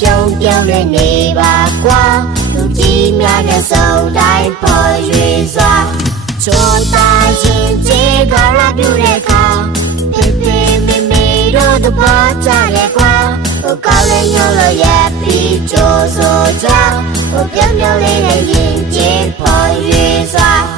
ပြုံးပြုံးလေးနေပါကွာလူကြီးများနဲ့ဆုံးတိုင်းပေါ်ရွေစွာချိုးသားရင်ကြေးကရပြုတဲ့ခါဖေဖေမေမေတို့တပတ်ကြလေကွာဟိုကောင်းလေးရုံးလို့ရဲ့ပြီးကြိုးဆိုကြဟိုပြုံးပြုံးလေးနဲ့ရင်ကြေးပေါ်ရွေစွာ